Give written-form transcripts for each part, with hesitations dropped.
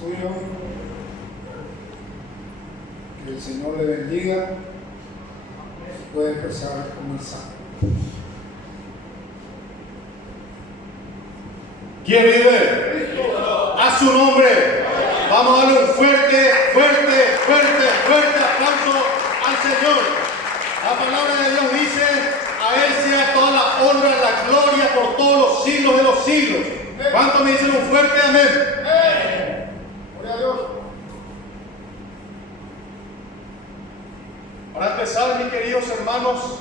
suyo. Que el Señor le bendiga. Puede empezar a comenzar. ¿Quién vive? A su nombre. Vamos a darle un fuerte aplauso al Señor. La palabra de Dios dice: a Él sea toda la honra, la gloria por todos los siglos de los siglos. ¿Cuántos me dicen un fuerte amén? Gloria a Dios. Para empezar, mis queridos hermanos,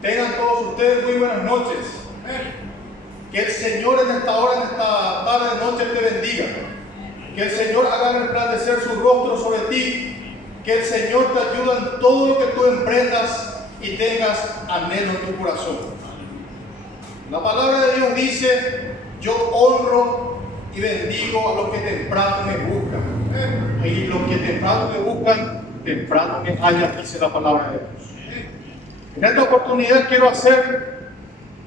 tengan todos ustedes muy buenas noches. Que el Señor en esta hora, en esta tarde, noche, te bendiga. Que el Señor haga resplandecer su rostro sobre ti. Que el Señor te ayude en todo lo que tú emprendas y tengas anhelo en tu corazón. La palabra de Dios dice: yo honro y bendigo a los que temprano me buscan. Y los que temprano me buscan, temprano me hallan, dice la palabra de Dios. En esta oportunidad quiero hacer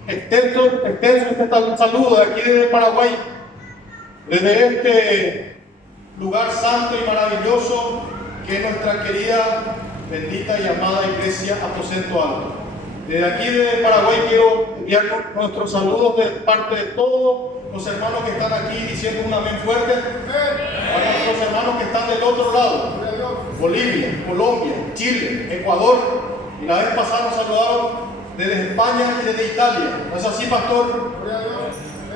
extenso este saludo de aquí desde Paraguay, desde este lugar santo y maravilloso que es nuestra querida, bendita y amada Iglesia Aposento Alto. Desde aquí de Paraguay quiero enviar nuestros saludos de parte de todos los hermanos que están aquí diciendo un amén fuerte. Para nuestros hermanos que están del otro lado: Bolivia, Colombia, Chile, Ecuador, y la vez pasada nos saludaron desde España y desde Italia. ¿No es así, pastor?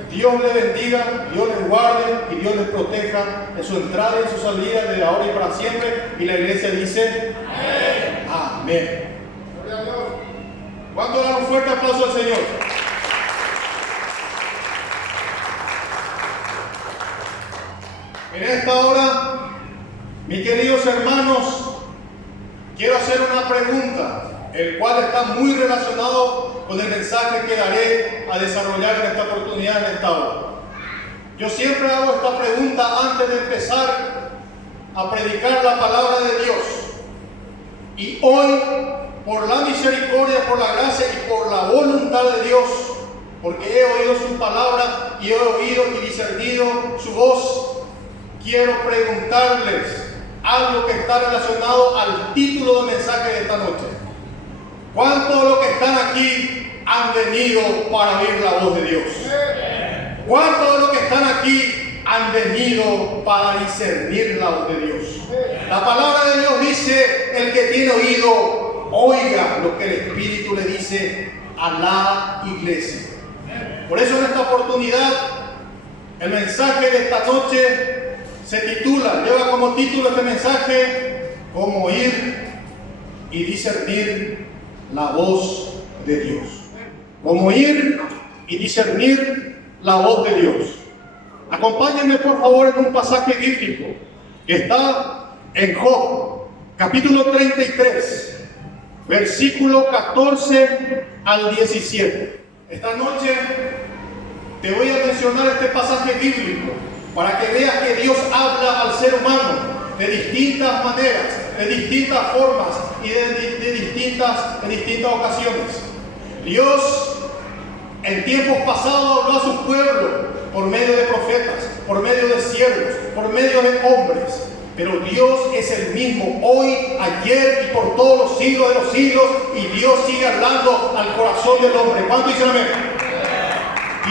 Dios les bendiga, Dios les guarde y Dios les proteja en su entrada y en su salida desde ahora y para siempre. Y la iglesia dice: amén. ¿Cuánto dan un fuerte aplauso al Señor? En esta hora, mis queridos hermanos, quiero hacer una pregunta, el cual está muy relacionado con el mensaje que daré a desarrollar en esta oportunidad, en esta hora. Yo siempre hago esta pregunta antes de empezar a predicar la palabra de Dios. Y hoy, por la misericordia, por la gracia y por la voluntad de Dios, porque he oído su palabra y he oído y discernido su voz, quiero preguntarles algo que está relacionado al título del mensaje de esta noche. ¿Cuántos de los que están aquí han venido para oír la voz de Dios? ¿Cuántos de los que están aquí han venido para discernir la voz de Dios? La palabra de Dios dice: el que tiene oído, oiga lo que el Espíritu le dice a la iglesia. Por eso en esta oportunidad, el mensaje de esta noche se titula, lleva como título este mensaje: cómo oír y discernir la voz de Dios. Cómo oír y discernir la voz de Dios. Acompáñenme por favor en un pasaje bíblico que está en Job, capítulo 33, versículo 14 al 17. Esta noche te voy a mencionar este pasaje bíblico para que veas que Dios habla al ser humano de distintas maneras, de distintas formas y en distintas ocasiones. Dios en tiempos pasados habló a su pueblo por medio de profetas, por medio de siervos, por medio de hombres. Pero Dios es el mismo hoy, ayer y por todos los siglos de los siglos, y Dios sigue hablando al corazón del hombre. ¿Cuánto dicen amén?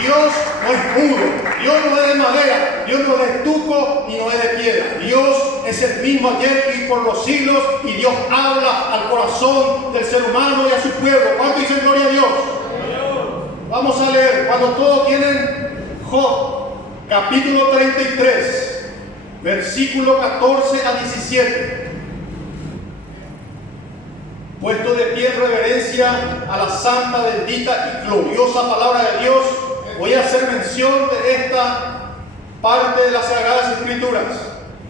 Dios no es mudo, Dios no es de madera, Dios no es de estuco y no es de piedra. Dios es el mismo ayer y por los siglos, y Dios habla al corazón del ser humano y a su pueblo. ¿Cuánto dicen gloria a Dios? Vamos a leer, cuando todos tienen, Job, capítulo 33, versículo 14 a 17. Puesto de pie en reverencia a la santa, bendita y gloriosa palabra de Dios, voy a hacer mención de esta parte de las Sagradas Escrituras,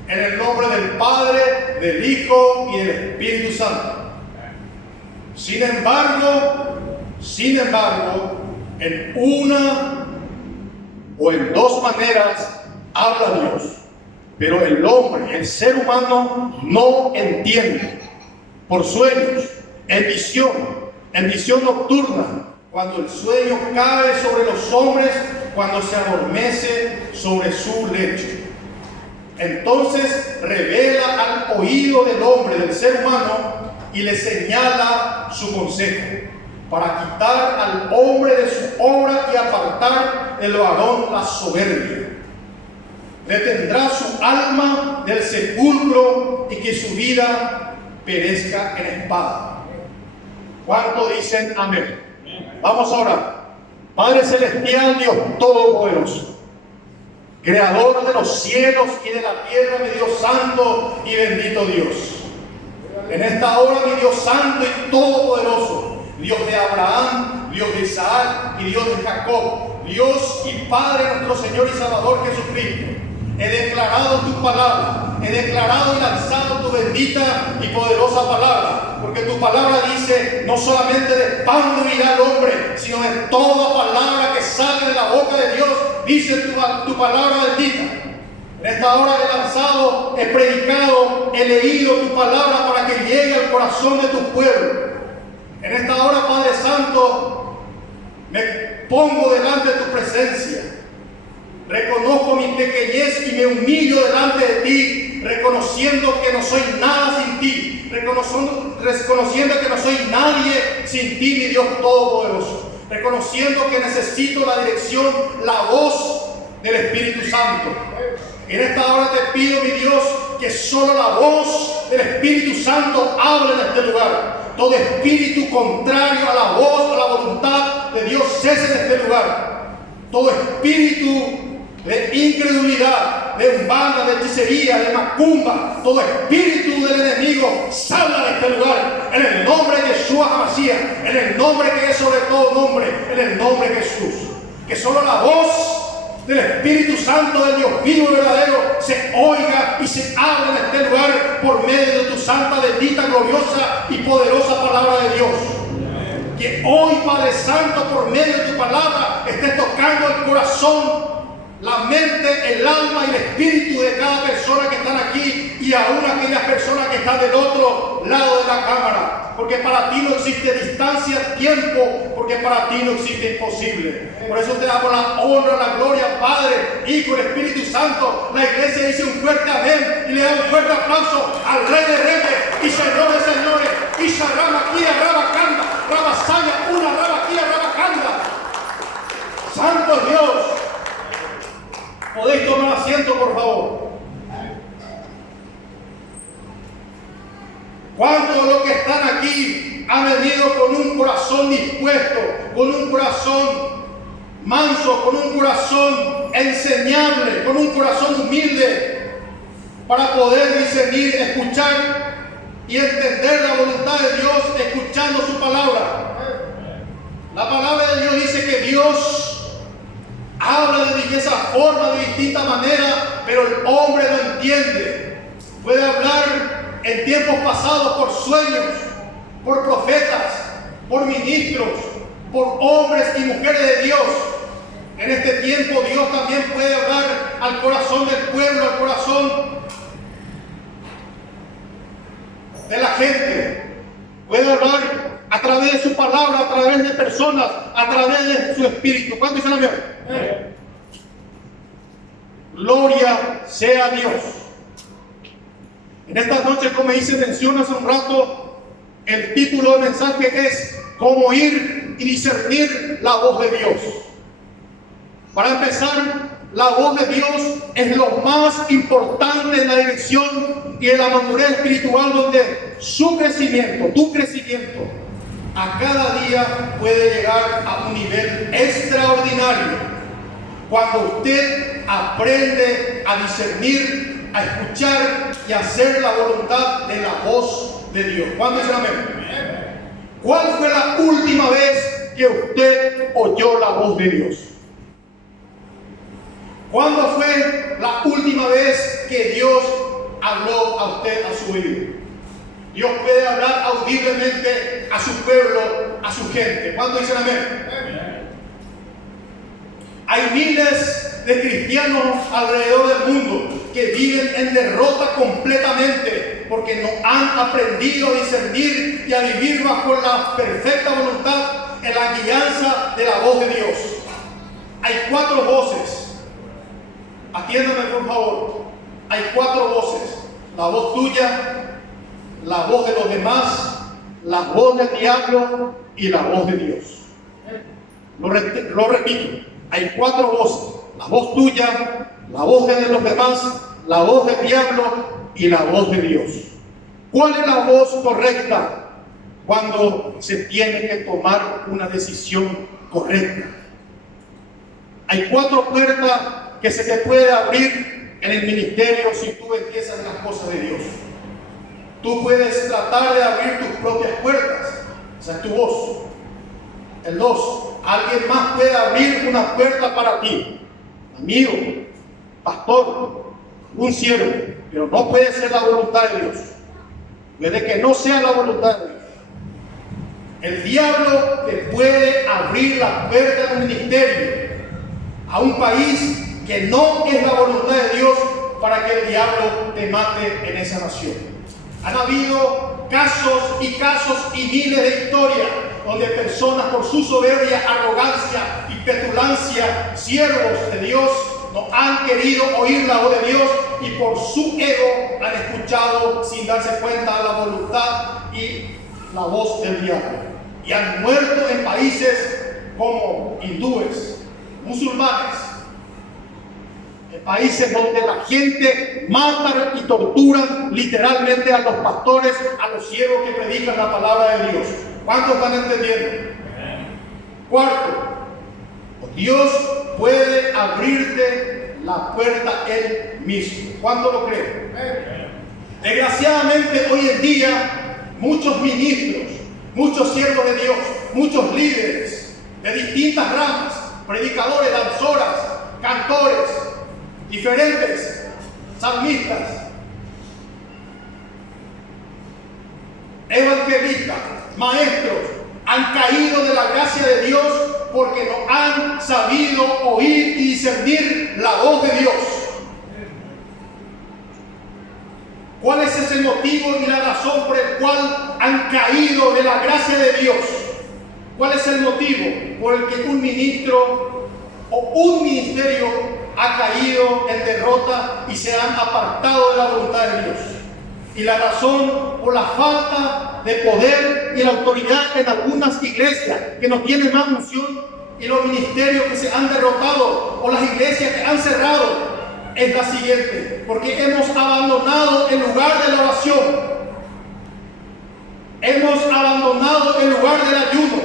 en el nombre del Padre, del Hijo y del Espíritu Santo. Sin embargo, en una o en dos maneras habla Dios, pero el hombre, el ser humano, no entiende. Por sueños, en visión nocturna, cuando el sueño cae sobre los hombres, cuando se adormece sobre su lecho. Entonces revela al oído del hombre, del ser humano, y le señala su consejo, para quitar al hombre de su obra y apartar del varón la soberbia. Detendrá su alma del sepulcro y que su vida perezca en espada. ¿Cuánto dicen amén? Vamos a orar. Padre celestial, Dios todopoderoso, creador de los cielos y de la tierra, mi Dios santo y bendito Dios. En esta hora, mi Dios santo y todopoderoso, Dios de Abraham, Dios de Isaac y Dios de Jacob, Dios y Padre nuestro Señor y Salvador Jesucristo, he declarado tu palabra, he declarado y lanzado tu bendita y poderosa palabra, porque tu palabra dice: no solamente de pan vivirá el hombre, sino de toda palabra que sale de la boca de Dios, dice tu palabra bendita. En esta hora he lanzado, he predicado, he leído tu palabra para que llegue al corazón de tu pueblo. En esta hora, Padre Santo, me pongo delante de tu presencia. Reconozco mi pequeñez y me humillo delante de ti, reconociendo que no soy nada sin ti, reconociendo que no soy nadie sin ti, mi Dios todopoderoso, reconociendo que necesito la dirección, la voz del Espíritu Santo. En esta hora te pido, mi Dios, que solo la voz del Espíritu Santo hable en este lugar. Todo espíritu contrario a la voz, a la voluntad de Dios cese en este lugar. Todo espíritu de incredulidad, de umbanda, de hechicería, de macumba, todo espíritu del enemigo salga de este lugar, en el nombre de Yeshua HaMashiach, en el nombre que es sobre todo nombre, en el nombre de Jesús. Que solo la voz del Espíritu Santo del Dios vivo y verdadero se oiga y se hable en este lugar por medio de tu santa, bendita, gloriosa y poderosa palabra de Dios. Que hoy, Padre Santo, por medio de tu palabra, estés tocando el corazón, la mente, el alma y el espíritu de cada persona que están aquí y aún aquellas personas que están del otro lado de la cámara. Porque para ti no existe distancia, tiempo, porque para ti no existe imposible. Por eso te damos la honra, la gloria, Padre, Hijo y Espíritu Santo. La iglesia dice un fuerte amén y le da un fuerte aplauso al Rey de Reyes y Señor de Señores. Isha Ramaquía, Rabacanda, Rabasaya, una Rabaquía, Rabacanda. Santo Dios. ¿Podéis tomar asiento, por favor? ¿Cuántos de los que están aquí han venido con un corazón dispuesto, con un corazón manso, con un corazón enseñable, con un corazón humilde, para poder discernir, escuchar y entender la voluntad de Dios escuchando su palabra? La palabra de Dios dice que Dios habla de esa forma, de distinta manera, pero el hombre no entiende. Puede hablar en tiempos pasados por sueños, por profetas, por ministros, por hombres y mujeres de Dios. En este tiempo Dios también puede hablar al corazón del pueblo, al corazón de la gente. Puede hablar a través de su palabra, a través de personas, a través de su espíritu. ¿Cuántos dicen amén? Gloria sea a Dios. En esta noche, como hice mención hace un rato, el título del mensaje es cómo oír y discernir la voz de Dios. Para empezar, la voz de Dios es lo más importante en la dirección y en la madurez espiritual, donde su crecimiento, tu crecimiento, a cada día puede llegar a un nivel extraordinario. Cuando usted aprende a discernir, a escuchar y a hacer la voluntad de la voz de Dios. ¿Cuándo dicen amén? ¿Cuál fue la última vez que usted oyó la voz de Dios? ¿Cuándo fue la última vez que Dios habló a usted a su oído? Dios puede hablar audiblemente a su pueblo, a su gente. ¿Cuándo dicen amén? Hay miles de cristianos alrededor del mundo que viven en derrota completamente porque no han aprendido a discernir y a vivir bajo la perfecta voluntad en la guianza de la voz de Dios. Hay 4 voces. Atiéndame, por favor. hay 4 voces: la voz tuya, la voz de los demás, la voz del diablo y la voz de Dios. Lo repito, hay 4 voces: la voz tuya, la voz de los demás, la voz del diablo y la voz de Dios. ¿Cuál es la voz correcta cuando se tiene que tomar una decisión correcta? Hay 4 puertas que se te puede abrir en el ministerio si tú empiezas las cosas de Dios. Tú puedes tratar de abrir tus propias puertas, esa es tu voz. El 2, alguien más puede abrir una puerta para ti, amigo, pastor, un siervo, pero no puede ser la voluntad de Dios. Puede que no sea la voluntad de Dios. El diablo te puede abrir la puerta del ministerio a un país que no es la voluntad de Dios para que el diablo te mate en esa nación. Han habido casos y miles de historias donde personas por su soberbia, arrogancia y petulancia, siervos de Dios, no han querido oír la voz de Dios y por su ego han escuchado sin darse cuenta de la voluntad y la voz del diablo. Y han muerto en países como hindúes, musulmanes, en países donde la gente mata y tortura literalmente a los pastores, a los siervos que predican la palabra de Dios. ¿Cuántos están entendiendo? Cuarto, Dios puede abrirte la puerta Él mismo. ¿Cuántos lo creen? Desgraciadamente hoy en día muchos ministros, muchos siervos de Dios, muchos líderes de distintas ramas, predicadores, danzoras, cantores, diferentes, salmistas, evangelistas, maestros, han caído de la gracia de Dios porque no han sabido oír y discernir la voz de Dios. ¿Cuál es ese motivo y la razón por el cual han caído de la gracia de Dios? ¿Cuál es el motivo por el que un ministro o un ministerio ha caído en derrota y se han apartado de la voluntad de Dios? Y la razón por la falta de poder y la autoridad en algunas iglesias que no tienen más unción y los ministerios que se han derrotado o las iglesias que han cerrado es la siguiente: porque hemos abandonado el lugar de la oración, hemos abandonado el lugar del ayuno,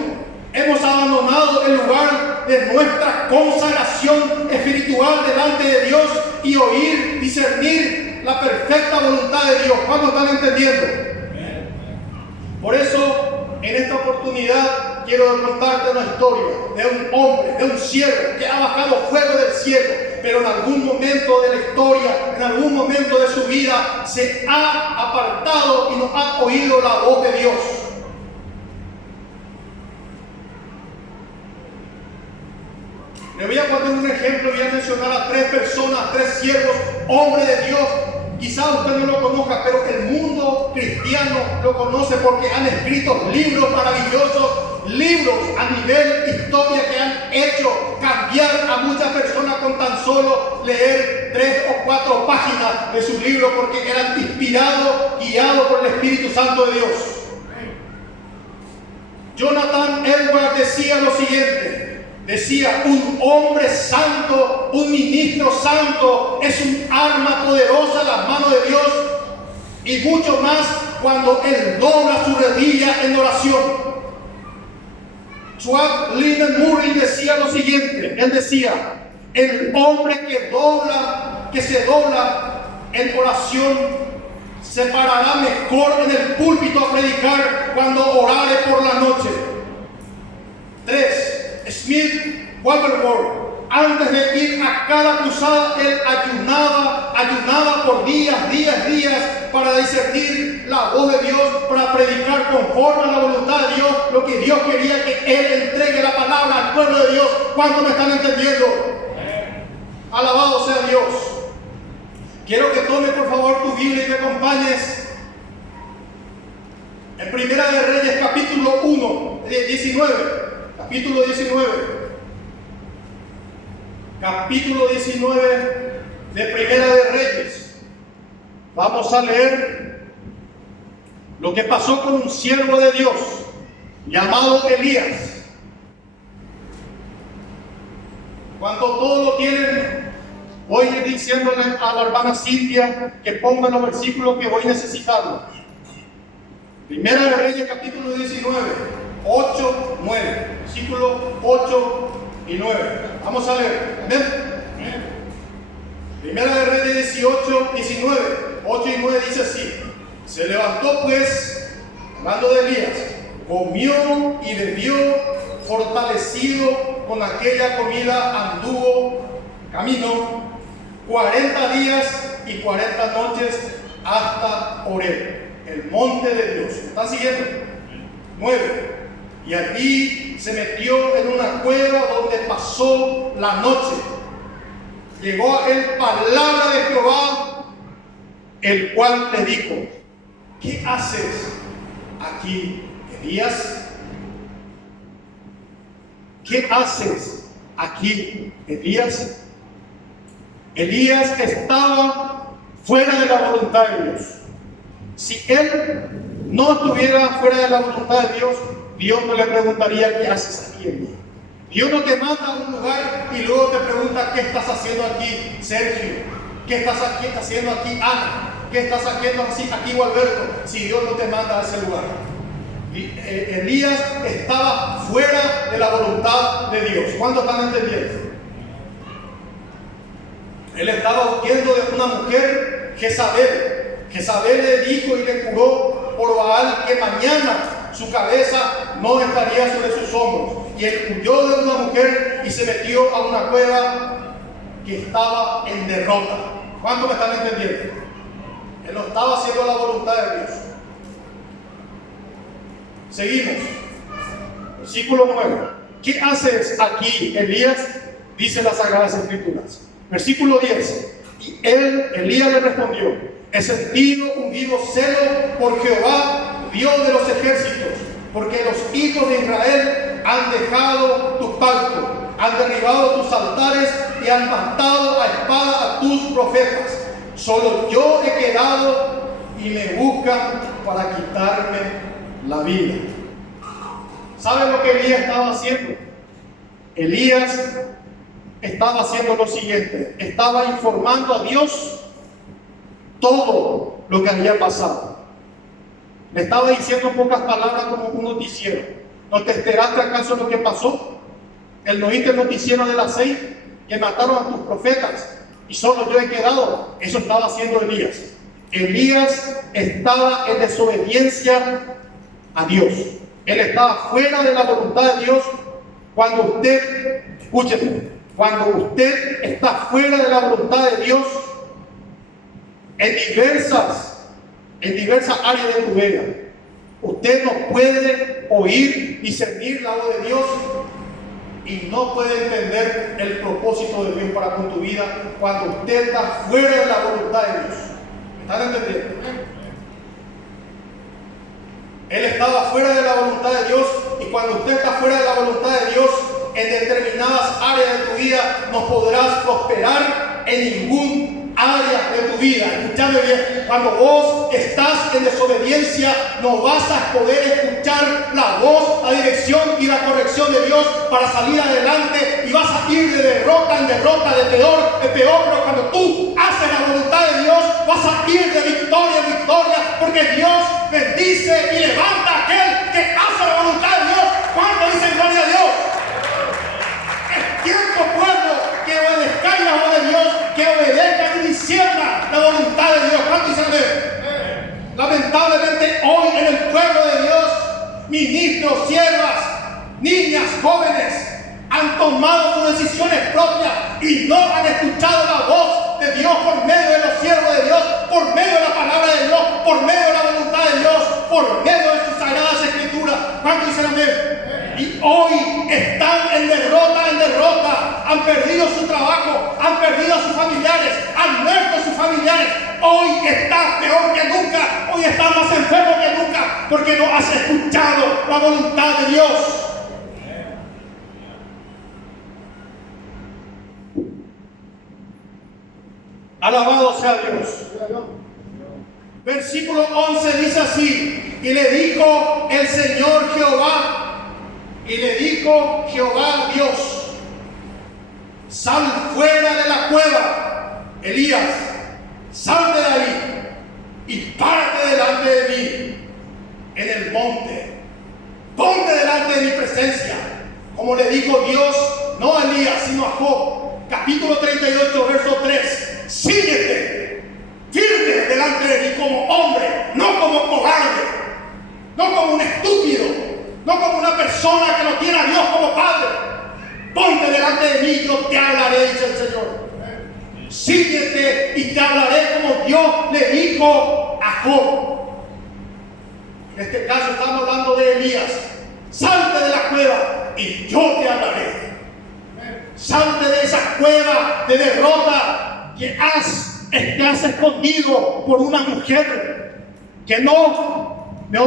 hemos abandonado el lugar de nuestra consagración espiritual delante de Dios y oír, discernir la perfecta voluntad de Dios. ¿Cuántos están entendiendo? Por eso, en esta oportunidad quiero contarte una historia de un hombre, de un siervo que ha bajado fuego del cielo, pero en algún momento de la historia, en algún momento de su vida, se ha apartado y no ha oído la voz de Dios. Le voy a poner un ejemplo, voy a mencionar a 3 personas, 3 siervos, hombres de Dios. Quizá usted no lo conozca, pero el mundo cristiano lo conoce porque han escrito libros maravillosos, libros a nivel historia que han hecho cambiar a muchas personas con tan solo leer 3 o 4 páginas de sus libros, porque eran inspirados, guiados por el Espíritu Santo de Dios. Jonathan Edwards decía lo siguiente. Decía: un hombre santo, un ministro santo, es un arma poderosa en las manos de Dios, y mucho más cuando él dobla su rodilla en oración. Schwab Lynden Murray decía lo siguiente. Él decía: el hombre que se dobla en oración se parará mejor en el púlpito a predicar cuando orare por la noche. 3. Smith Wigglesworth, antes de ir a cada cruzada, él ayunaba por días para discernir la voz de Dios, para predicar conforme a la voluntad de Dios, lo que Dios quería que él entregue la palabra al pueblo de Dios. ¿Cuántos me están entendiendo? Alabado sea Dios. Quiero que tomes por favor tu Biblia y me acompañes en Primera de Reyes, capítulo 1, 19. Capítulo 19. Capítulo 19 de Primera de Reyes. vamos a leer lo que pasó con un siervo de Dios llamado Elías. Cuando todos lo tienen, voy diciéndole a la hermana Cintia que ponga los versículos que voy necesitando. Primera de Reyes, capítulo 19, 8, 9. Versículos 8 y 9. Vamos a leer. ¿Amén? Primera de Reyes 18, 19. 8 y 9 dice así: se levantó pues, hablando de Elías, comió y bebió, fortalecido con aquella comida, caminó 40 días y 40 noches hasta Horeb, el monte de Dios. ¿Están siguiendo? 9. Y allí se metió en una cueva donde pasó la noche. Llegó a él palabra de Jehová, el cual le dijo: ¿qué haces aquí, Elías? ¿Qué haces aquí, Elías? Elías estaba fuera de la voluntad de Dios. Si él no estuviera fuera de la voluntad de Dios, Dios no le preguntaría: ¿qué haces aquí, Elías? Dios no te manda a un lugar y luego te pregunta: ¿qué estás haciendo aquí, Sergio? ¿Qué estás haciendo aquí, Ana? ¿Qué estás haciendo aquí, Gualberto? Si Dios no te manda a ese lugar. Elías estaba fuera de la voluntad de Dios. ¿Cuántos están entendiendo? Él estaba huyendo de una mujer, Jezabel. Jezabel le dijo y le juró por Baal que mañana su cabeza no estaría sobre sus hombros. Y él huyó de una mujer y se metió a una cueva que estaba en derrota. ¿Cuántos me están entendiendo? Él no estaba haciendo la voluntad de Dios. Seguimos. Versículo 9. ¿Qué haces aquí, Elías? Dice las Sagradas Escrituras. Versículo 10. Y Elías le respondió: he sentido un vivo celo por Jehová, Dios de los ejércitos, porque los hijos de Israel han dejado tu pacto, han derribado tus altares y han matado a espada a tus profetas. Solo yo he quedado y me buscan para quitarme la vida. ¿Saben lo que Elías estaba haciendo? Elías estaba haciendo lo siguiente: estaba informando a Dios todo lo que había pasado. Le estaba diciendo en pocas palabras como un noticiero. ¿No te enteraste acaso lo que pasó? ¿No oíste el noticiero de las 6? Que mataron a tus profetas y solo yo he quedado. Eso estaba haciendo Elías. Elías estaba en desobediencia a Dios. Él estaba fuera de la voluntad de Dios. Cuando usted, escúcheme, cuando usted está fuera de la voluntad de Dios, en diversas áreas de tu vida, usted no puede oír y discernir la voz de Dios y no puede entender el propósito de Dios para con tu vida cuando usted está fuera de la voluntad de Dios. ¿Me están entendiendo? Él estaba fuera de la voluntad de Dios, y cuando usted está fuera de la voluntad de Dios, en determinadas áreas de tu vida no podrás prosperar en ningún área de tu vida. Escúchame bien: cuando vos estás en desobediencia, no vas a poder escuchar la voz, la dirección y la corrección de Dios para salir adelante, y vas a ir de derrota en derrota, de peor en peor. Pero cuando tú haces la voluntad de Dios, vas a ir de victoria en victoria, porque Dios bendice y levanta a aquel que hace la voluntad de Dios. ¿Cuánto dicen gloria a Dios? Es tiempo, pueblo, que obedezcáis la voz de Dios, que obedezcan y disciernan la voluntad de Dios. ¿Cuánto dicen amén? Lamentablemente hoy en el pueblo de Dios, ministros, siervas, niñas, jóvenes han tomado sus decisiones propias y no han escuchado la voz de Dios por medio de los siervos de Dios, por medio de la palabra de Dios, por medio de la voluntad de Dios, por medio de sus sagradas escrituras. ¿Cuánto dicen amén? Y hoy están en derrota, han perdido su trabajo, han perdido a sus familiares, han muerto sus familiares. Hoy está peor que nunca, hoy está más enfermo que nunca, porque no has escuchado la voluntad de Dios. Alabado sea Dios. Versículo 11 dice así: y le dijo el Señor Jehová, y le dijo Jehová Dios: sal fuera de la cueva, Elías, sal de ahí y parte delante de mí en el monte. Ponte delante de mi presencia, como le dijo Dios, no a Elías, sino a Job. Capítulo 38, verso 3. Síguete firme delante de mí como hombre, no como cobarde, no como un estúpido, no como una persona que no tiene a Dios como Padre. Ponte delante de mí, yo te hablaré, dice el Señor. Síguete y te hablaré como Dios le dijo a Job. En este caso estamos hablando de Elías. Salte de la cueva y yo te hablaré. Salte de esa cueva de derrota que has escondido por una mujer que no me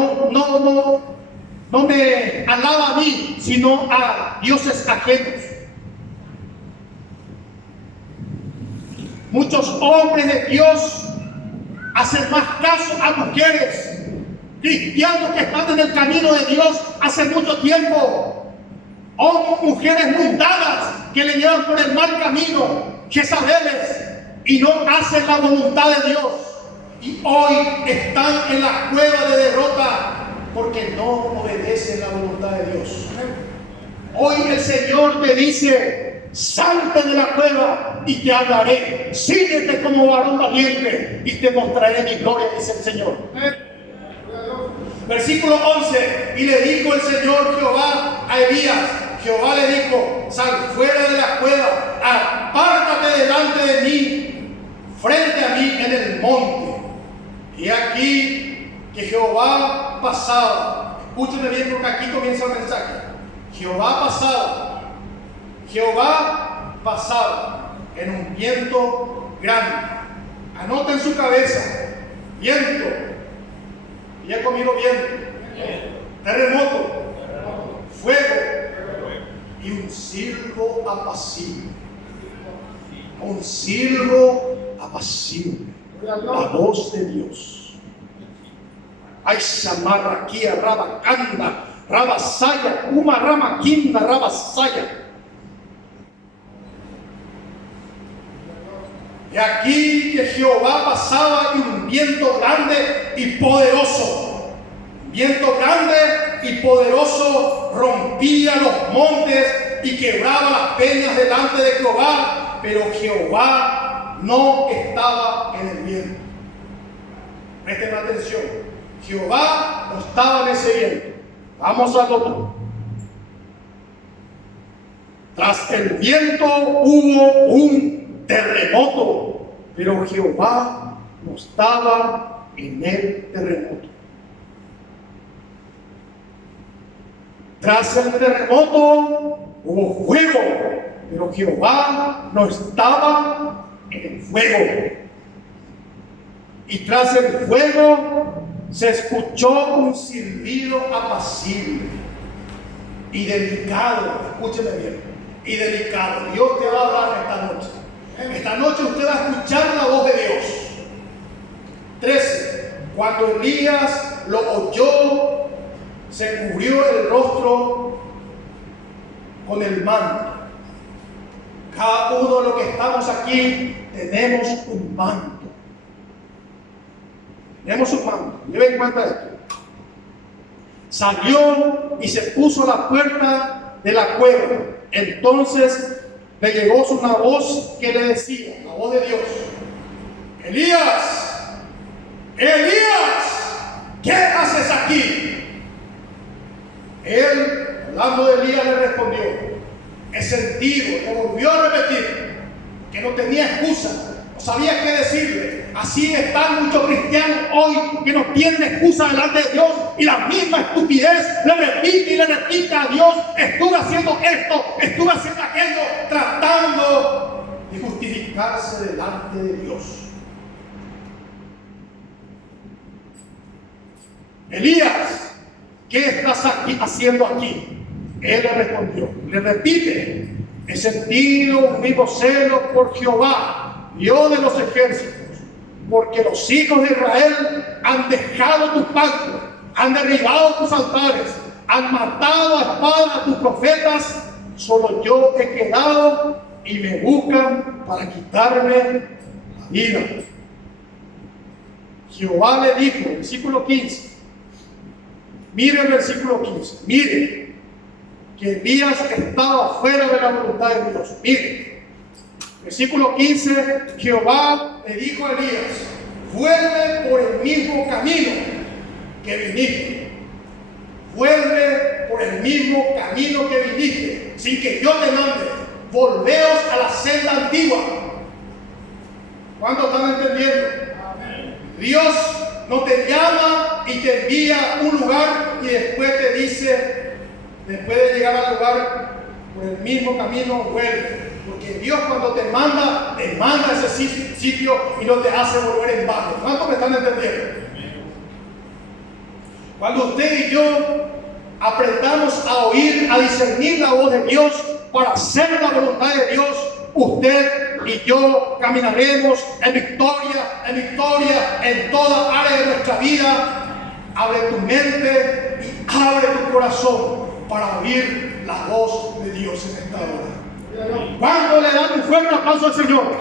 alaba a mí, sino a dioses ajenos. Muchos hombres de Dios hacen más caso a mujeres, cristianos que están en el camino de Dios hace mucho tiempo, o mujeres mundanas que le llevan por el mal camino, Jezabeles, y no hacen la voluntad de Dios. Y hoy están en la cueva de derrota porque no obedecen la voluntad de Dios. Hoy el Señor te dice: salte de la cueva y te hablaré. Síguete como varón valiente y te mostraré mi gloria, dice el Señor. Versículo 11: y le dijo el Señor Jehová a Elías. Jehová le dijo: sal fuera de la cueva, apártate delante de mí, frente a mí en el monte. Y aquí que Jehová pasaba. Escúcheme bien porque aquí comienza el mensaje. Jehová pasaba en un viento grande. Anota en su cabeza: viento. Ya conmigo: viento, terremoto, fuego y un silbo apacible. Un silbo apacible. La voz de Dios. Ay, Shamarraquía, Rabacanda, Rabasaya, Uma Ramaquinda, Rabasaya. Y aquí que Jehová pasaba y un viento grande y poderoso. Un viento grande y poderoso rompía los montes y quebraba las peñas delante de Jehová, pero Jehová no estaba en el viento. Presten atención. Jehová no estaba en ese viento. Vamos al otro. Tras el viento hubo un terremoto, pero Jehová no estaba en el terremoto. Tras el terremoto hubo fuego, pero Jehová no estaba en el fuego. Y tras el fuego se escuchó un silbido apacible y delicado. Escúcheme bien, y delicado. Dios te va a hablar esta noche. Esta noche usted va a escuchar la voz de Dios. 13. Cuando Elías lo oyó, se cubrió el rostro con el manto. Cada uno de los que estamos aquí tenemos un manto. Tenemos un manto. Lleven cuenta de esto. Salió y se puso a la puerta de la cueva. Entonces le llegó una voz que le decía, la voz de Dios: Elías, Elías, ¿qué haces aquí? Él, hablando de Elías, le respondió: he sentido, le volvió a repetir que no tenía excusa, no sabía qué decirle. Así están muchos cristianos hoy que no tienen excusa delante de Dios y la misma estupidez le repite y le repite a Dios: estuve haciendo esto, estuve haciendo aquello, tratando de justificarse delante de Dios. Elías, ¿qué estás haciendo aquí? Él le respondió, le repite: he sentido un vivo celo por Jehová, Dios de los ejércitos, porque los hijos de Israel han dejado tus pactos, han derribado tus altares, han matado a espada a tus profetas. Solo yo he quedado y me buscan para quitarme la vida. Jehová le dijo, versículo 15. Mire el versículo 15. Mire que Elías estaba fuera de la voluntad de Dios. Mire. Versículo 15. Jehová le dijo a Elías: vuelve por el mismo camino que viniste. Vuelve por el mismo camino que viniste, sin que yo te mande. Volveos a la senda antigua. ¿Cuántos están entendiendo? Amén. Dios no te llama y te envía a un lugar y después te dice, después de llegar al lugar, por el mismo camino vuelve. Porque Dios cuando te manda a ese sitio y no te hace volver en vano. ¿Cuántos me están entendiendo? Cuando usted y yo aprendamos a oír, a discernir la voz de Dios para hacer la voluntad de Dios, usted y yo caminaremos en victoria en toda área de nuestra vida. Abre tu mente y abre tu corazón para oír la voz de Dios en esta hora. ¿Cuándo le dan un fuerte aplauso al Señor?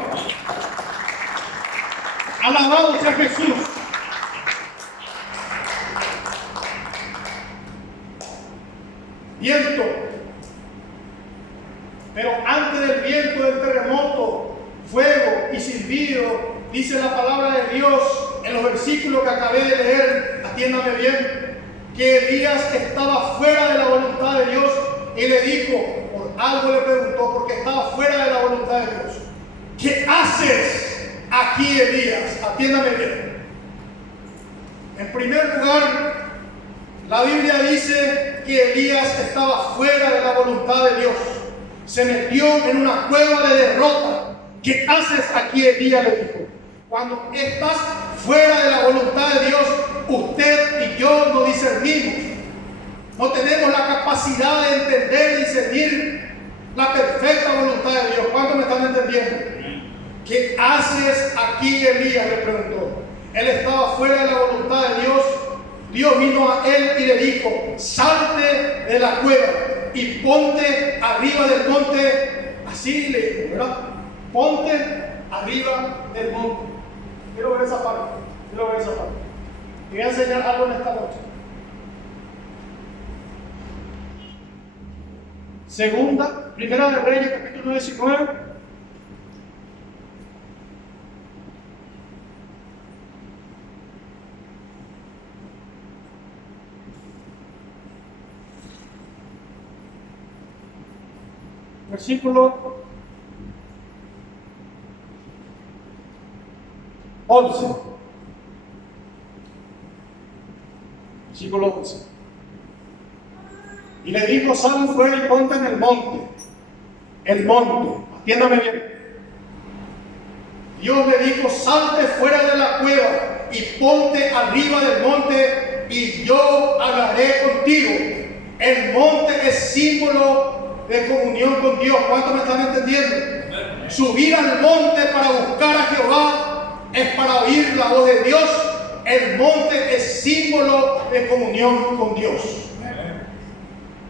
Alabado sea Jesús. Viento. Pero antes del viento, del terremoto, fuego y silbido, dice la palabra de Dios en los versículos que acabé de leer, atiéndame bien, que Elías estaba fuera de la voluntad de Dios y le dijo, por algo le preguntó, porque estaba fuera de la voluntad de Dios: ¿qué haces aquí, Elías? Atiéndame bien. En primer lugar, la Biblia dice que Elías estaba fuera de la voluntad de Dios. Se metió en una cueva de derrota. ¿Qué haces aquí, Elías? Le dijo. Cuando estás fuera de la voluntad de Dios, usted y yo no discernimos. No tenemos la capacidad de entender y discernir la perfecta voluntad de Dios. ¿Cuántos me están entendiendo? ¿Qué haces aquí, Elías? Le preguntó. Él estaba fuera de la voluntad de Dios. Dios vino a él y le dijo: salte de la cueva y ponte arriba del monte. Así le dijo, ¿verdad? Ponte arriba del monte. Quiero ver esa parte. Te voy a enseñar algo en esta noche. Primera de Reyes, capítulo 19. Versículo 11. Versículo 11. Y le dijo: sal fuera y ponte en el monte. Atiéndame bien. Dios le dijo: salte fuera de la cueva y ponte arriba del monte y yo hablaré contigo. El monte es símbolo de comunión con Dios. ¿Cuántos me están entendiendo? Subir al monte para buscar a Jehová es para oír la voz de Dios. El monte es símbolo de comunión con Dios.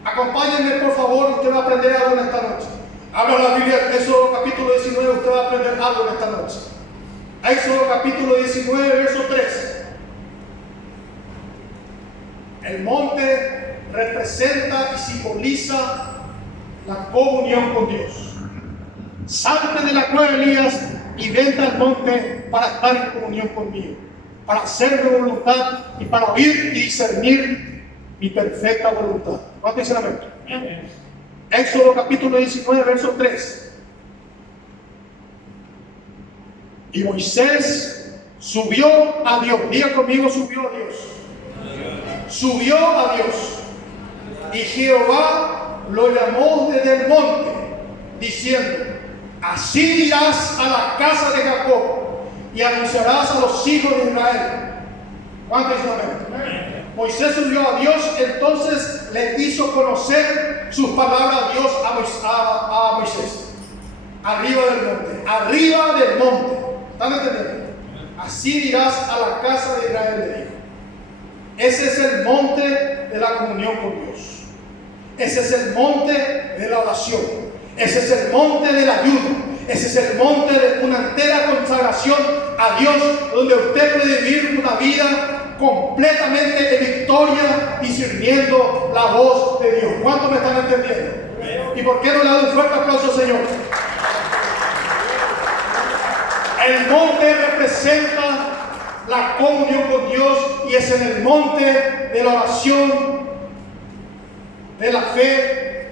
Acompáñenme, por favor, usted va a aprender algo en esta noche. Habla la Biblia, Éxodo capítulo 19, usted va a aprender algo en esta noche. Éxodo capítulo 19, verso 3. El monte representa y simboliza la comunión con Dios. Salte de la cueva, Elías, y vente al monte para estar en comunión conmigo, para hacer mi voluntad y para oír y discernir mi perfecta voluntad. ¿Cuánto dicen amén? Éxodo capítulo 19, verso 3. Y Moisés subió a Dios. Diga conmigo: subió a Dios. Subió a Dios. Y Jehová lo llamó desde el monte, diciendo: así dirás a la casa de Jacob y anunciarás a los hijos de Israel. ¿Cuántos dicen amén? Moisés subió a Dios, entonces le hizo conocer sus palabras a Dios a Moisés. Arriba del monte. ¿Están entendiendo? así dirás a la casa de Israel, le dijo. Ese es el monte de la comunión con Dios. Ese es el monte de la oración. Ese es el monte del ayuno. Ese es el monte de una entera consagración a Dios, donde usted puede vivir una vida completamente de victoria y sirviendo la voz de Dios. ¿Cuántos me están entendiendo? ¿Y por qué no le dan un fuerte aplauso al Señor? El monte representa la comunión con Dios y es en el monte de la oración, de la fe,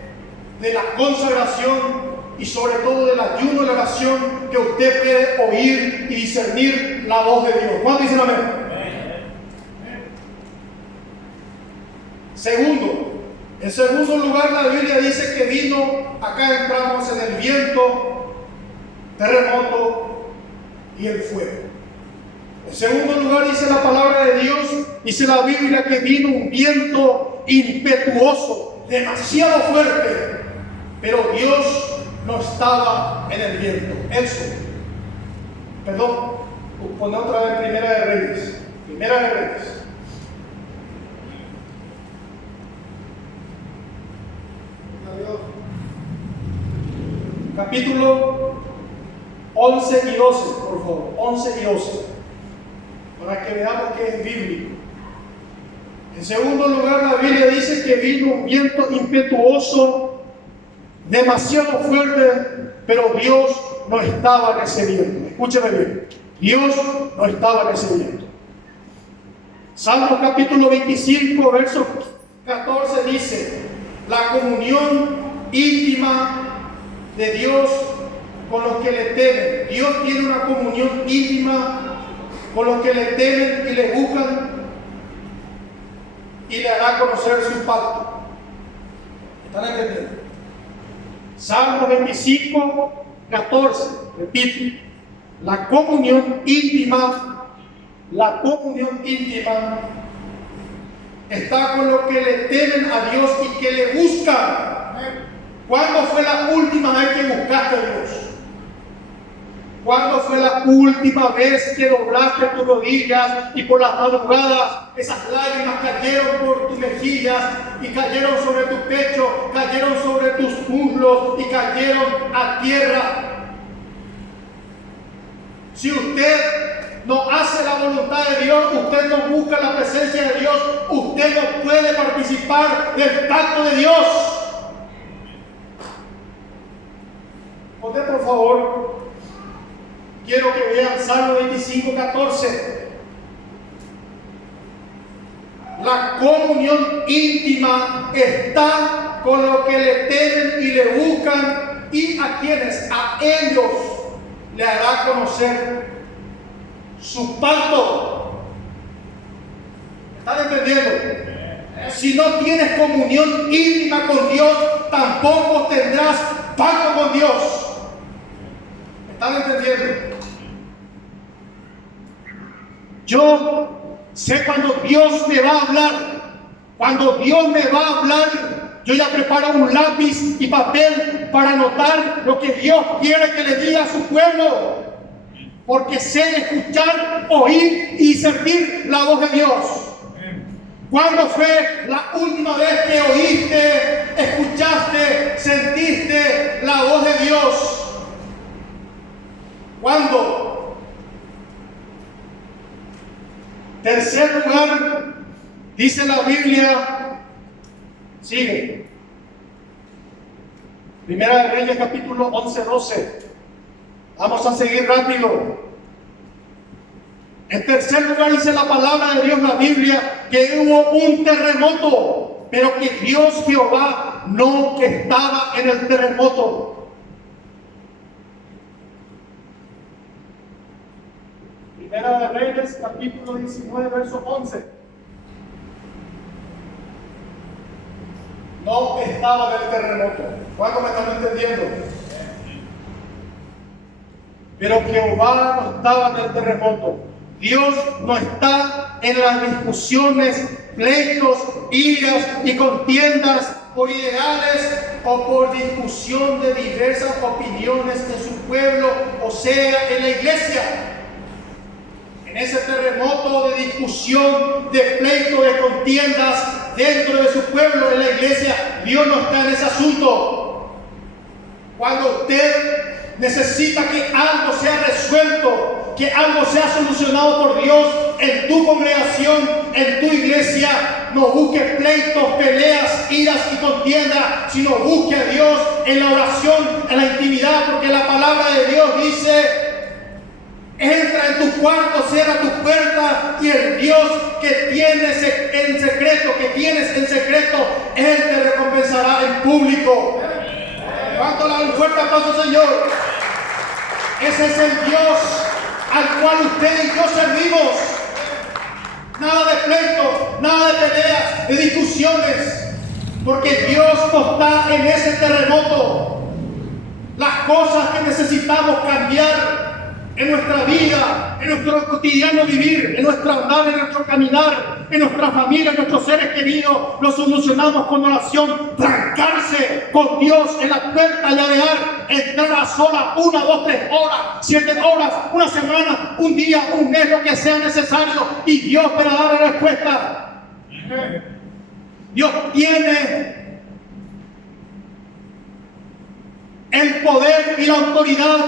de la consagración y sobre todo del ayuno y la oración que usted puede oír y discernir la voz de Dios. ¿Cuántos dicen amén? Segundo, en segundo lugar la Biblia dice que vino, acá entramos en el viento, terremoto y el fuego. En segundo lugar dice la palabra de Dios, dice la Biblia que vino un viento impetuoso, demasiado fuerte, pero Dios no estaba en el viento. Eso, perdón, pone otra vez Primera de Reyes. Primera de Reyes. Capítulo 11 y 12, por favor, 11 y 12, para que veamos que es bíblico. En segundo lugar, la Biblia dice que vino un viento impetuoso, demasiado fuerte, pero Dios no estaba en ese viento. Escúcheme bien, Dios no estaba en ese viento. Salmo capítulo 25, verso 14 dice: la comunión íntima de Dios con los que le temen. Dios tiene una comunión íntima con los que le temen y le buscan, y le hará conocer su pacto. ¿Están entendiendo? Salmo 25, 14, repito, la comunión íntima está con los que le temen a Dios y que le buscan. ¿Cuándo fue la última vez que buscaste a Dios? ¿Cuándo fue la última vez que doblaste tus rodillas y por las madrugadas esas lágrimas cayeron por tus mejillas y cayeron sobre tu pecho, cayeron sobre tus muslos y cayeron a tierra? Si usted no hace la voluntad de Dios, usted no busca la presencia de Dios, usted no puede participar del pacto de Dios. Ponte por favor, quiero que vean Salmo 25, 14. La comunión íntima está con los que le temen y le buscan, y a quienes a ellos le hará conocer su pacto. ¿Están entendiendo? Si no tienes comunión íntima con Dios, tampoco tendrás pacto con Dios. ¿Están entendiendo? Yo sé cuando Dios me va a hablar. Cuando Dios me va a hablar, yo ya preparo un lápiz y papel para anotar lo que Dios quiere que le diga a su pueblo. Porque sé escuchar, oír y servir la voz de Dios. ¿Cuándo fue la última vez que oíste, escuchaste, sentiste la voz de Dios? ¿Cuándo? Tercer lugar, dice la Biblia, sigue. Primera de Reyes, capítulo 11, 12. Vamos a seguir rápido. En tercer lugar, dice la palabra de Dios, la Biblia, que hubo un terremoto, pero que Dios Jehová no estaba en el terremoto. Primera de Reyes, capítulo 19, verso 11. No estaba en el terremoto. ¿Cuánto me están entendiendo? Pero Jehová no estaba en el terremoto. Dios no está en las discusiones, pleitos, iras y contiendas por ideales o por discusión de diversas opiniones en su pueblo, o sea, en la iglesia. terremoto, de discusión, de pleito, de contiendas dentro de su pueblo, en la iglesia, Dios no está en ese asunto. Cuando usted necesita que algo sea resuelto, que algo sea solucionado por Dios en tu congregación, en tu iglesia, no busques pleitos, peleas, iras y contiendas, sino busque a Dios en la oración, en la intimidad, porque la palabra de Dios dice: entra en tu cuarto, cierra tu puerta, y el Dios que tienes en secreto, Él te recompensará en público. ¿Cuánto le da un fuerte aplauso, Señor? Ese es el Dios al cual usted y yo servimos. Nada de pleito, nada de peleas, de discusiones, porque Dios no está en ese terremoto. Las cosas que necesitamos cambiar en nuestra vida, en nuestro cotidiano vivir, en nuestra andar, en nuestro caminar, en nuestra familia, en nuestros seres queridos, lo solucionamos con oración. Trancarse con Dios en la puerta, llavear, entrar a solas 1, 2, 3 horas, 7 horas, una semana, un día, un mes, lo que sea necesario, y Dios para dar la respuesta. Dios tiene el poder y la autoridad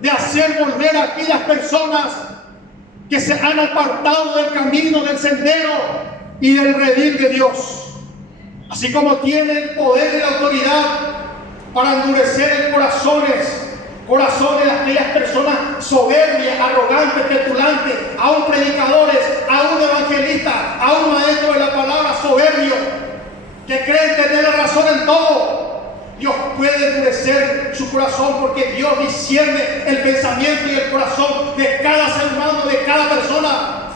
de hacer volver a aquellas personas que se han apartado del camino, del sendero y del redil de Dios. Así como tiene el poder y la autoridad para endurecer corazones de aquellas personas soberbias, arrogantes, petulantes, aún predicadores, aún evangelistas, aún maestros de la palabra, soberbios, que creen tener la razón en todo. Dios puede endurecer su corazón, porque Dios discierne el pensamiento y el corazón de cada ser humano, de cada persona.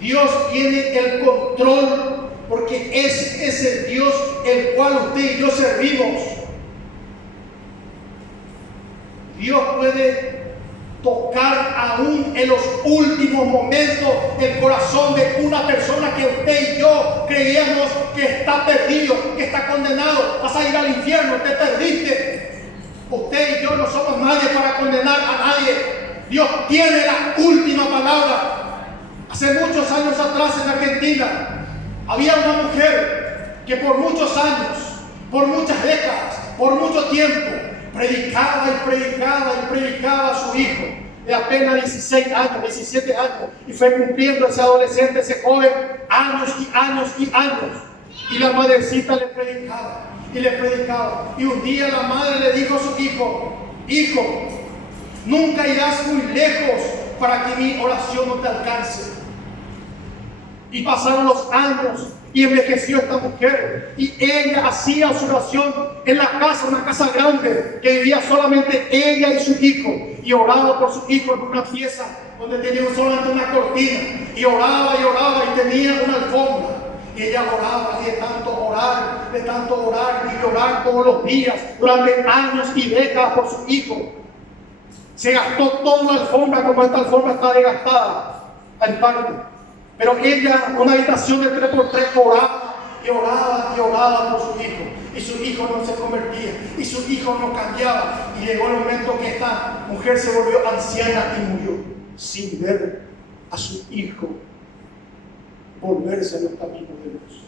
Dios tiene el control, porque ese es el Dios el cual usted y yo servimos. Dios puede tocar aún en los últimos momentos el corazón de una persona que usted y yo creíamos que está perdido, que está condenado. Vas a ir al infierno, te perdiste. Usted y yo no somos nadie para condenar a nadie. Dios tiene la última palabra. Hace muchos años atrás en Argentina había una mujer que por muchos años, por muchas décadas, por mucho tiempo, predicaba a su hijo de apenas 16 años, 17 años, y fue cumpliendo ese adolescente, ese joven, años y años y años. Y la madrecita le predicaba. Y un día la madre le dijo a su hijo: hijo, nunca irás muy lejos para que mi oración no te alcance. Y pasaron los años y envejeció esta mujer, y ella hacía su oración en la casa, una casa grande que vivía solamente ella y su hijo, y oraba por su hijo en una pieza donde tenía solamente una cortina, y oraba y tenía una alfombra, y ella oraba, y de tanto orar y orar todos los días durante años y décadas por su hijo, se gastó toda la alfombra, como esta alfombra está desgastada en parte. Pero ella, una habitación de 3x3, oraba por su hijo. Y su hijo no se convertía. Y su hijo no cambiaba. Y llegó el momento que esta mujer se volvió anciana y murió sin ver a su hijo volverse a los caminos de Dios.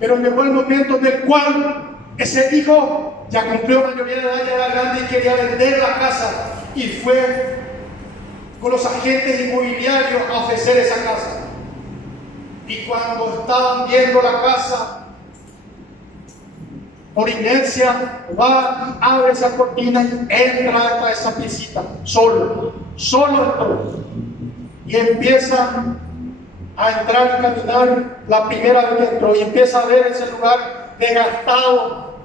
Pero llegó el momento en el cual ese hijo ya cumplió mayoría de edad, ya era grande y quería vender la casa. Y fue con los agentes inmobiliarios a ofrecer esa casa. Y cuando estaban viendo la casa, por inercia va y abre esa cortina y entra a esa piecita, solo entró, y empieza a entrar y caminar la primera vez que entró, y empieza a ver ese lugar desgastado,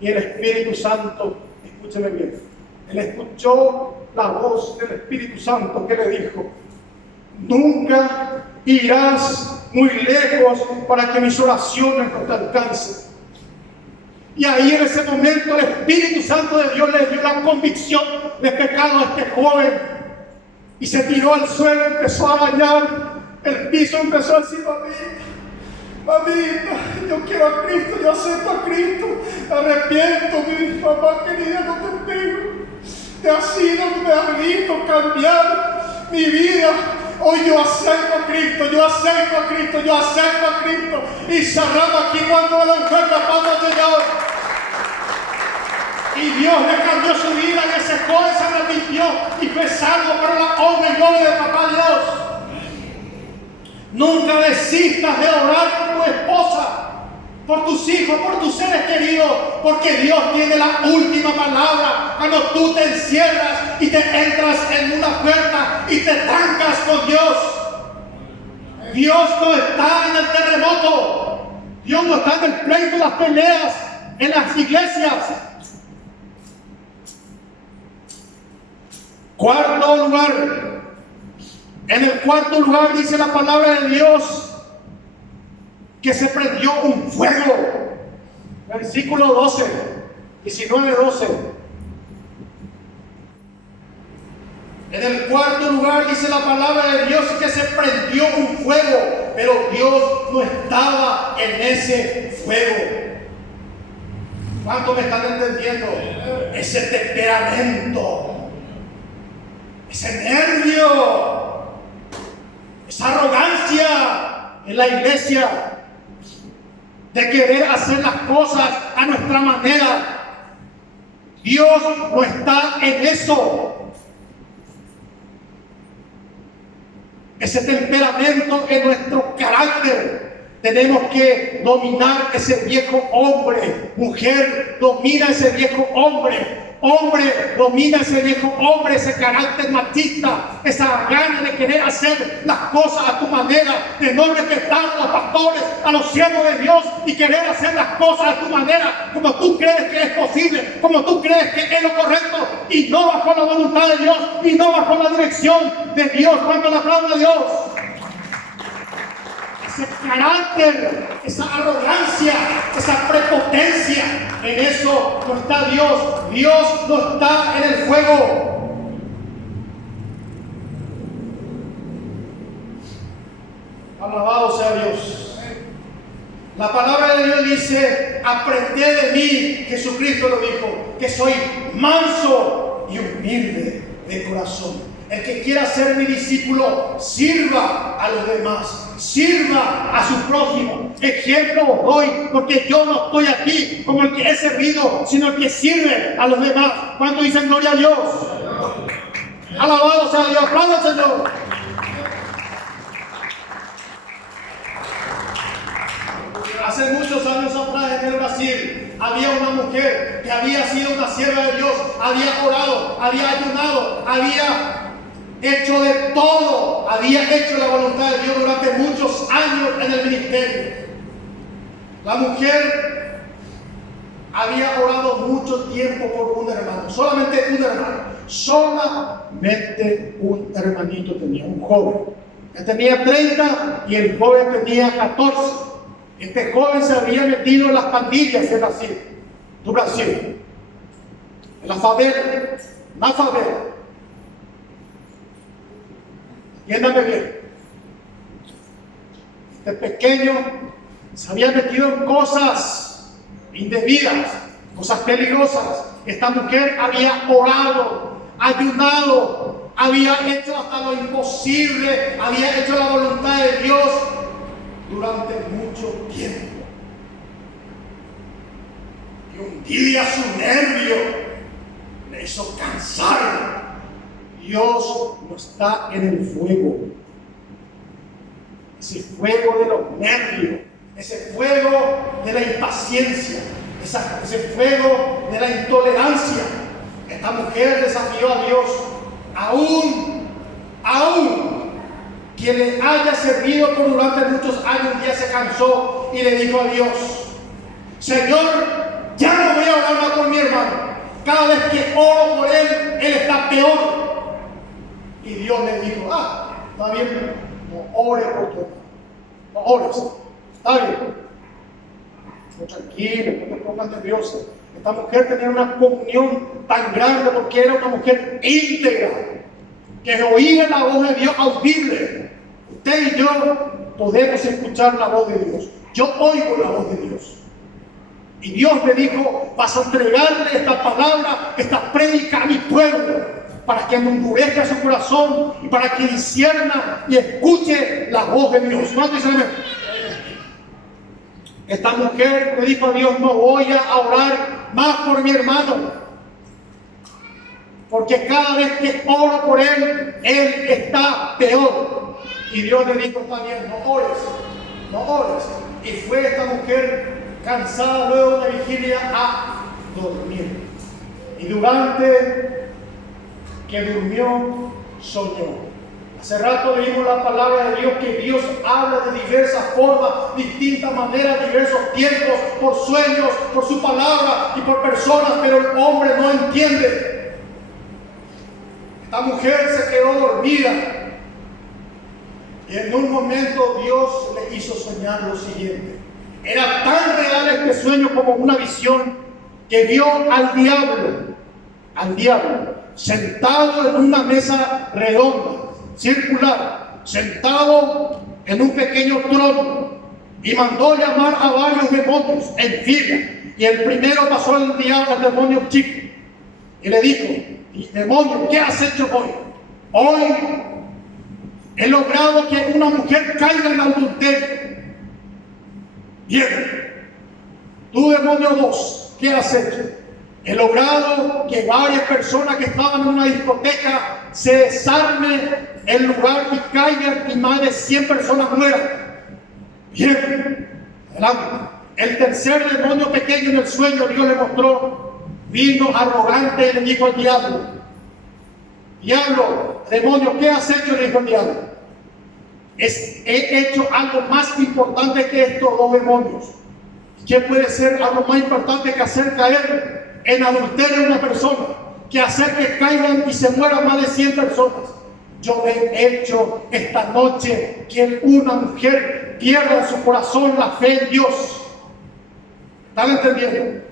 y el Espíritu Santo, escúcheme bien, él escuchó la voz del Espíritu Santo que le dijo: nunca irás muy lejos para que mis oraciones no te alcancen. Y ahí en ese momento el Espíritu Santo de Dios le dio la convicción de pecado a este joven, y se tiró al suelo, empezó a bañar el piso, empezó a decir: mamita, yo quiero a Cristo, yo acepto a Cristo, me arrepiento, mi mamá querida, no te Te has sido, me has visto cambiar mi vida. Hoy yo acepto a Cristo, yo acepto a Cristo, yo acepto a Cristo. Y cerramos aquí cuando la mujer la palma al Señor. Y Dios le cambió su vida, le secó, se arrepintió y fue salvo para la honra y gloria de Papá Dios. Nunca desistas de orar por tu esposa, por tus hijos, por tus seres queridos, porque Dios tiene la última palabra. Cuando tú te encierras y te entras en una puerta y te trancas con Dios, Dios no está en el terremoto, Dios no está en el pleito, las peleas, en las iglesias. Cuarto lugar, en el cuarto lugar dice la palabra de Dios que se prendió un fuego. Versículo 12, 19-12. En el cuarto lugar dice la palabra de Dios que se prendió un fuego, pero Dios no estaba en ese fuego. ¿Cuánto me están entendiendo? Ese temperamento, ese nervio, esa arrogancia en la iglesia de querer hacer las cosas a nuestra manera. Dios no está en eso. Ese temperamento en nuestro carácter. Tenemos que dominar ese viejo hombre. Mujer, domina ese viejo hombre. Hombre, domina ese viejo hombre, ese carácter machista, esa gana de querer hacer las cosas a tu manera, de no respetar a los pastores, a los siervos de Dios y querer hacer las cosas a tu manera, como tú crees que es posible, como tú crees que es lo correcto, y no bajo la voluntad de Dios, y no bajo la dirección de Dios, cuando la palabra de Dios. Ese carácter, esa arrogancia, esa prepotencia, en eso no está Dios. Dios no está en el fuego. Alabado sea Dios. La palabra de Dios dice: aprended de mí, Jesucristo lo dijo, que soy manso y humilde de corazón. El que quiera ser mi discípulo, sirva a los demás, sirva a su prójimo. Ejemplo doy, porque yo no estoy aquí como el que he servido, sino el que sirve a los demás. ¿Cuánto dicen gloria a Dios? Alabado sea Dios, aplauda al Señor. Hace muchos años atrás en el Brasil había una mujer que había sido una sierva de Dios, había orado, había ayunado, había hecho de todo, había hecho la voluntad de Dios durante muchos años en el ministerio. La mujer había orado mucho tiempo por un hermano, solamente un hermano, solamente un hermanito tenía, un joven. Él tenía 30 y el joven tenía 14. Este joven se había metido en las pandillas de Brasil, en la favela, na favela. Entiéndame bien. Este pequeño se había metido en cosas indebidas, cosas peligrosas. Esta mujer había orado, ayunado, había hecho hasta lo imposible, había hecho la voluntad de Dios durante mucho tiempo. Y un día su nervio le hizo cansar. Dios no está en el fuego. Ese fuego de los nervios, ese fuego de la impaciencia, ese fuego de la intolerancia. Esta mujer desafió a Dios. Aún quien le haya servido por durante muchos años, un día se cansó y le dijo a Dios: Señor, ya no voy a orar más por mi hermano. Cada vez que oro por él, él está peor. Y Dios le dijo: está bien, no ores por tu hermano, no ores, está bien, no, tranquilo, no te pongas nerviosa. Esta mujer tenía una comunión tan grande porque era una mujer íntegra, que oía la voz de Dios audible. Usted y yo podemos escuchar la voz de Dios. Yo oigo la voz de Dios. Y Dios me dijo: vas a entregarle esta palabra, esta prédica a mi pueblo. que no endurezca su corazón y para que discierna y escuche la voz de Dios. ¿Cuántos dicen amén? Esta mujer le dijo a Dios: no voy a orar más por mi hermano, porque cada vez que oro por él, él está peor. Y Dios le dijo: está bien, no ores, no ores. Y fue esta mujer cansada luego de la vigilia a dormir. Y durante que durmió, soñó. Hace rato leímos la palabra de Dios, que Dios habla de diversas formas, distintas maneras, diversos tiempos, por sueños, por su palabra y por personas, pero el hombre no entiende. Esta mujer se quedó dormida y en un momento Dios le hizo soñar lo siguiente. Era tan real este sueño como una visión, que vio al diablo, sentado en una mesa redonda, circular, sentado en un pequeño trono, y mandó llamar a varios demonios en fila. Y el primero pasó al demonio chico y le dijo: demonio, ¿qué has hecho hoy? Hoy he logrado que una mujer caiga en adulterio. Bien, tú, demonio 2, ¿qué has hecho? He logrado que varias personas que estaban en una discoteca se desarme el lugar y caigan y más de 100 personas mueran. Bien, adelante. El tercer demonio pequeño en el sueño, Dios le mostró, vino arrogante y le dijo al diablo: diablo, demonio, ¿qué has hecho? Le dijo el diablo: he hecho algo más importante que estos dos demonios. ¿Qué puede ser algo más importante que hacer caer en adulterio a una persona? Que hacer que caigan y se mueran más de 100 personas. Yo he hecho esta noche que una mujer pierda en su corazón la fe en Dios. ¿Están entendiendo?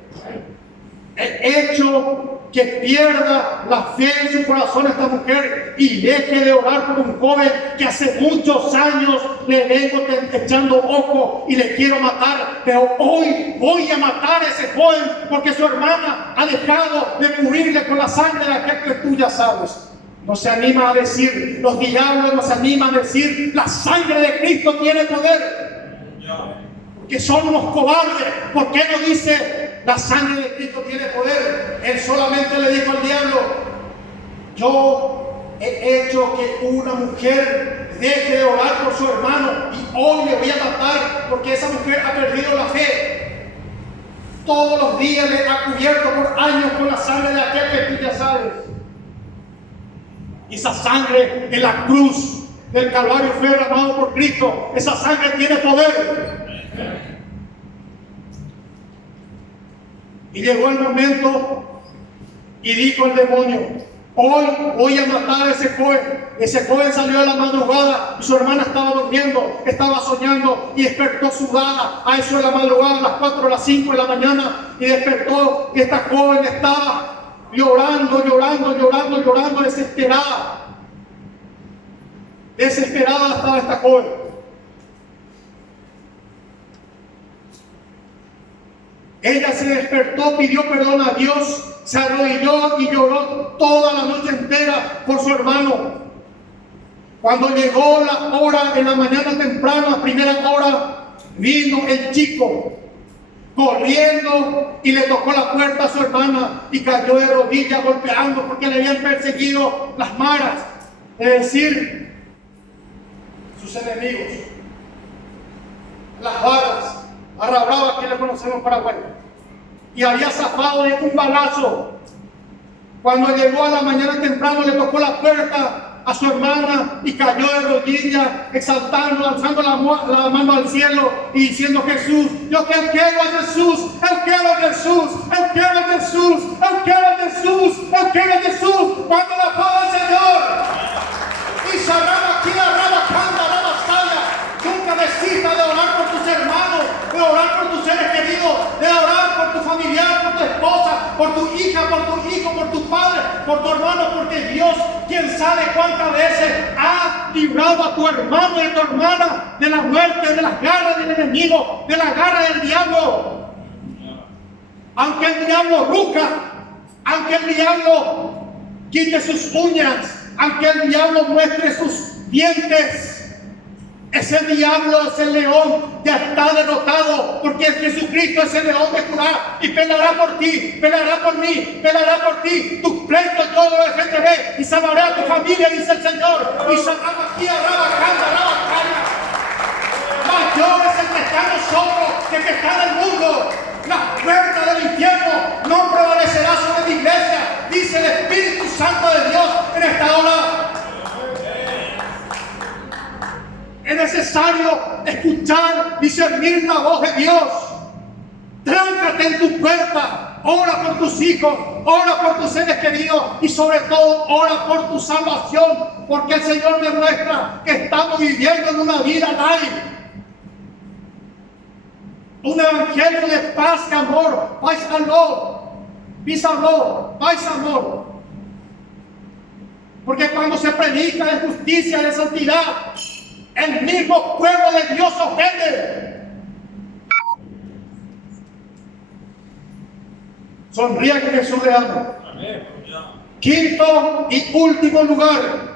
He hecho que pierda la fe en su corazón esta mujer y deje de orar por un joven que hace muchos años le vengo echando ojo y le quiero matar, pero hoy voy a matar a ese joven porque su hermana ha dejado de cubrirle con la sangre de aquel que tú ya sabes. No se anima a decir, los diablos no se animan a decir: la sangre de Cristo tiene poder, porque son unos cobardes. ¿Por qué no dice: la sangre de Cristo tiene poder? Él solamente le dijo al diablo: yo he hecho que una mujer deje de orar por su hermano y hoy le voy a matar porque esa mujer ha perdido la fe. Todos los días le ha cubierto por años con la sangre de aquel que tú ya sabes. Y esa sangre en la cruz del Calvario fue derramado por Cristo. Esa sangre tiene poder. Y llegó el momento y dijo el demonio: hoy voy a matar a ese joven. Ese joven salió a la madrugada y su hermana estaba durmiendo, estaba soñando y despertó sudada a eso de la madrugada, a las 4 o las 5 de la mañana, y despertó y esta joven estaba llorando, desesperada. Desesperada estaba esta joven. Ella se despertó, pidió perdón a Dios, se arrodilló y lloró toda la noche entera por su hermano. Cuando llegó la hora, en la mañana temprana, primera hora, vino el chico corriendo y le tocó la puerta a su hermana y cayó de rodillas golpeando porque le habían perseguido las maras, es decir, sus enemigos, las varas, arrabravas que le conocemos en Paraguay, y había zafado de un balazo. Cuando llegó a la mañana temprano le tocó la puerta a su hermana y cayó de rodillas, exaltando, alzando la mano al cielo y diciendo: Jesús, yo te quiero a Jesús, eu quero a Jesús, eu quero a Jesús, eu quero a Jesús, eu quero a Jesús. Cuando la paz del Señor y saraba aquí, arraba, canta, arraba, salla. Nunca desista de orar por tus hermanos, de orar por tus seres queridos, de orar por tu familiar, por tu esposa, por tu hija, por tu hijo, por tu padre, por tu hermano, porque Dios, quien sabe cuántas veces ha librado a tu hermano y a tu hermana de la muerte, de las garras del enemigo, de la garra del diablo. Aunque el diablo ruja, aunque el diablo quite sus uñas, aunque el diablo muestre sus dientes. Ese diablo, ese león, ya está derrotado, porque Jesucristo es el león de Judá y peleará por ti, peleará por mí, peleará por ti. Tus pleitos yo lo defenderé y salvaré a tu familia, dice el Señor. Y salvamos aquí a Rabacanda. Mayor es el que está en nosotros que el que está en el mundo. La puerta del infierno no prevalecerá sobre la iglesia, dice el Espíritu Santo de Dios en esta hora. Es necesario escuchar, discernir la voz de Dios. Tráncate en tu puerta, ora por tus hijos, ora por tus seres queridos y sobre todo ora por tu salvación, porque el Señor demuestra que estamos viviendo en una vida light. Un evangelio de paz y amor, peace and love, peace and love, paz y amor. Porque cuando se predica de justicia, de santidad, el mismo pueblo de Dios ofende. Sonríe que Jesús le ama. Quinto y último lugar,